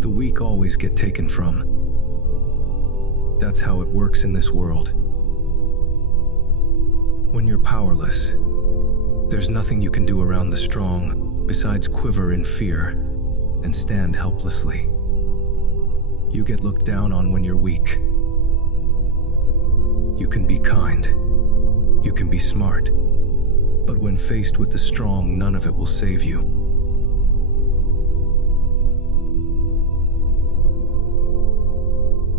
The weak always get taken from. That's how it works in this world. When you're powerless, there's nothing you can do around the strong besides quiver in fear and stand helplessly. You get looked down on when you're weak. You can be kind. You can be smart. But when faced with the strong, none of it will save you.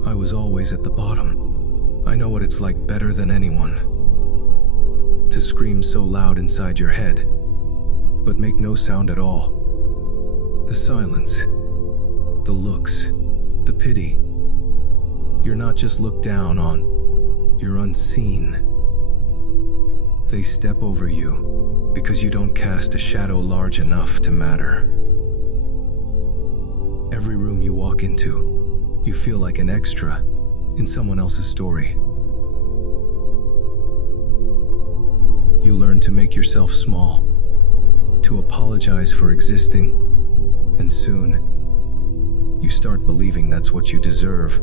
I was always at the bottom. I know what it's like better than anyone. To scream so loud inside your head, but make no sound at all. The silence, the looks, the pity. You're not just looked down on, you're unseen. They step over you because you don't cast a shadow large enough to matter. Every room you walk into, you feel like an extra in someone else's story. You learn to make yourself small, to apologize for existing, and soon, you start believing that's what you deserve.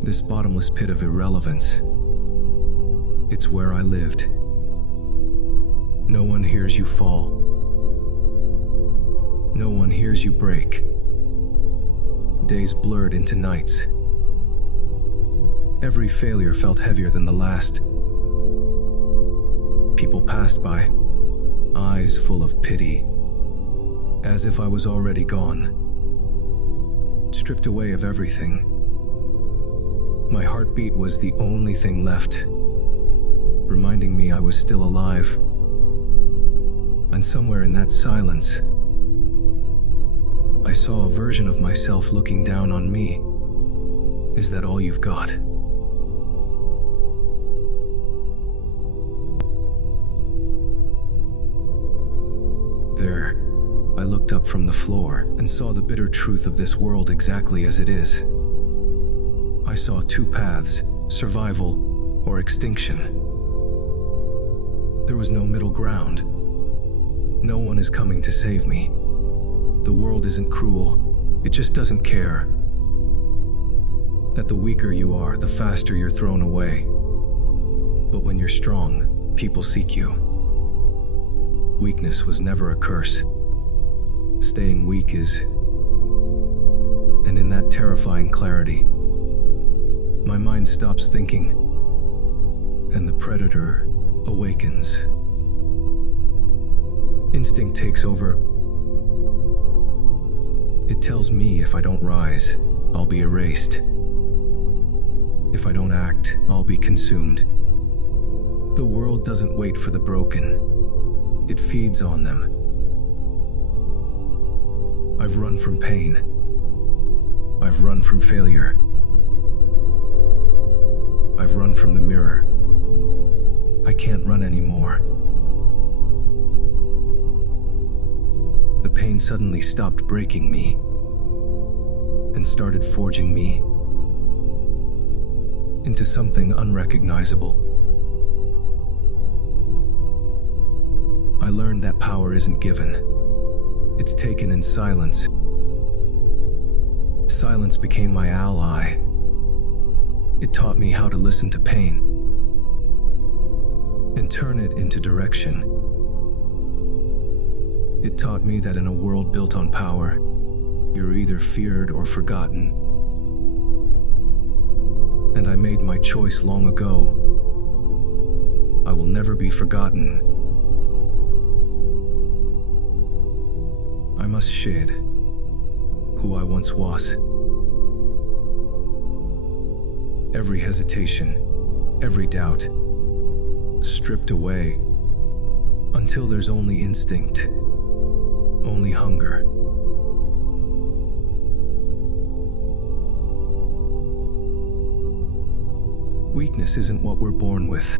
This bottomless pit of irrelevance, it's where I lived. No one hears you fall. No one hears you break. Days blurred into nights. Every failure felt heavier than the last. People passed by, eyes full of pity, as if I was already gone, stripped away of everything. My heartbeat was the only thing left, reminding me I was still alive. And somewhere in that silence, I saw a version of myself looking down on me. Is that all you've got? There, I looked up from the floor and saw the bitter truth of this world exactly as it is. I saw two paths, survival or extinction. There was no middle ground. No one is coming to save me. The world isn't cruel, it just doesn't care. That the weaker you are, the faster you're thrown away. But when you're strong, people seek you. Weakness was never a curse. Staying weak is. And in that terrifying clarity, my mind stops thinking, and the predator awakens. Instinct takes over. It tells me if I don't rise, I'll be erased. If I don't act, I'll be consumed. The world doesn't wait for the broken. It feeds on them. I've run from pain. I've run from failure. I've run from the mirror. I can't run anymore. The pain suddenly stopped breaking me and started forging me into something unrecognizable. I learned that power isn't given. It's taken in silence. Silence became my ally. It taught me how to listen to pain and turn it into direction. It taught me that in a world built on power, you're either feared or forgotten. And I made my choice long ago. I will never be forgotten. I must shed who I once was. Every hesitation, every doubt, stripped away until there's only instinct, only hunger. Weakness isn't what we're born with.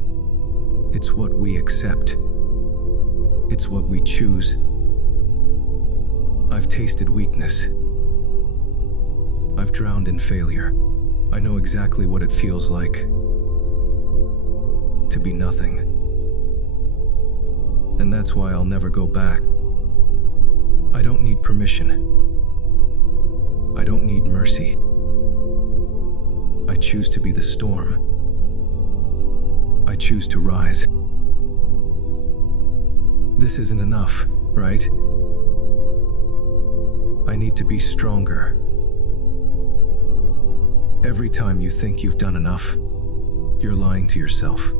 It's what we accept. It's what we choose. I've tasted weakness. I've drowned in failure. I know exactly what it feels like to be nothing. And that's why I'll never go back. I don't need need permission. I don't need mercy. I choose to be the storm. I choose to rise. This isn't enough, right? I need to be stronger. Every time you think you've done enough, you're lying to yourself.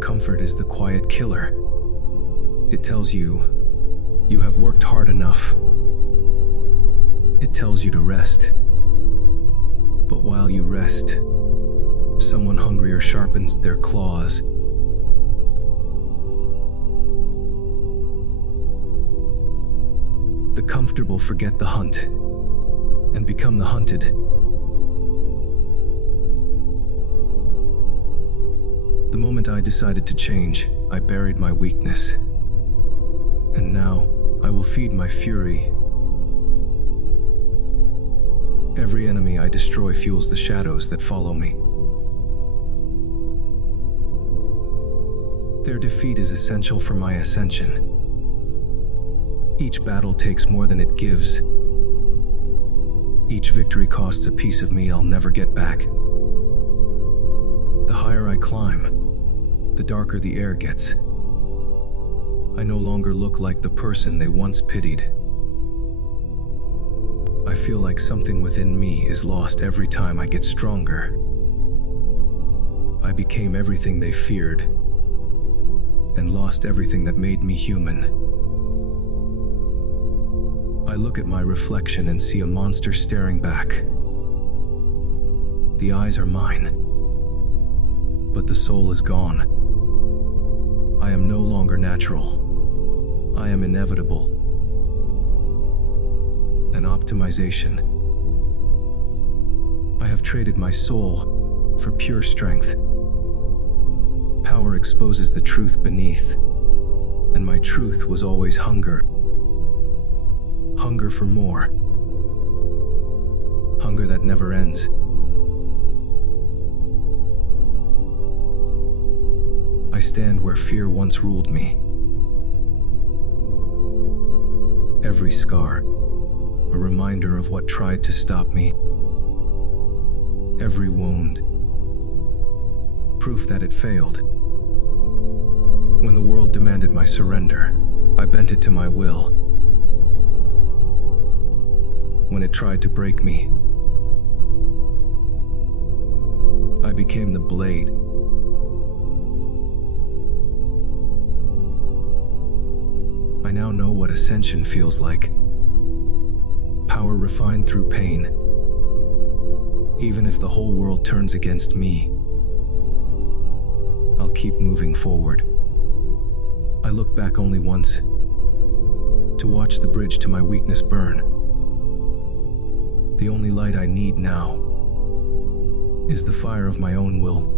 Comfort is the quiet killer. It tells you you have worked hard enough. It tells you to rest. But while you rest, someone hungrier sharpens their claws. The comfortable forget the hunt and become the hunted. The moment I decided to change, I buried my weakness. And now, I will feed my fury. Every enemy I destroy fuels the shadows that follow me. Their defeat is essential for my ascension. Each battle takes more than it gives. Each victory costs a piece of me I'll never get back. The higher I climb, the darker the air gets. I no longer look like the person they once pitied. I feel like something within me is lost every time I get stronger. I became everything they feared, and lost everything that made me human. I look at my reflection and see a monster staring back. The eyes are mine, but the soul is gone. I am no longer natural. I am inevitable. An optimization. I have traded my soul for pure strength. Power exposes the truth beneath, and my truth was always hunger. Hunger for more. Hunger that never ends. I stand where fear once ruled me. Every scar, a reminder of what tried to stop me. Every wound, proof that it failed. When the world demanded my surrender, I bent it to my will. When it tried to break me, I became the blade. I now know what ascension feels like. Power refined through pain. Even if the whole world turns against me, I'll keep moving forward. I look back only once, to watch the bridge to my weakness burn. The only light I need now is the fire of my own will.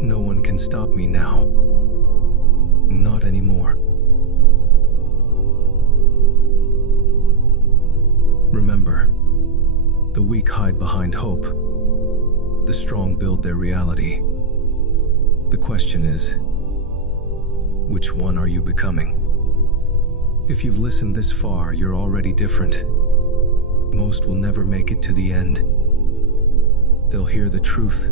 No one can stop me now. Not anymore. Remember, the weak hide behind hope. The strong build their reality. The question is, which one are you becoming? If you've listened this far, you're already different. Most will never make it to the end. They'll hear the truth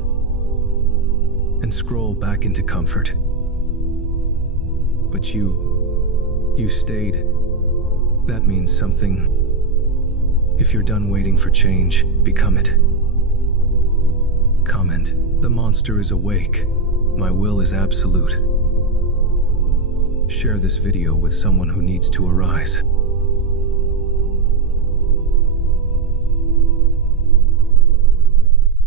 and scroll back into comfort. But you stayed. That means something. If you're done waiting for change, become it. Comment, the monster is awake. My will is absolute. Share this video with someone who needs to arise.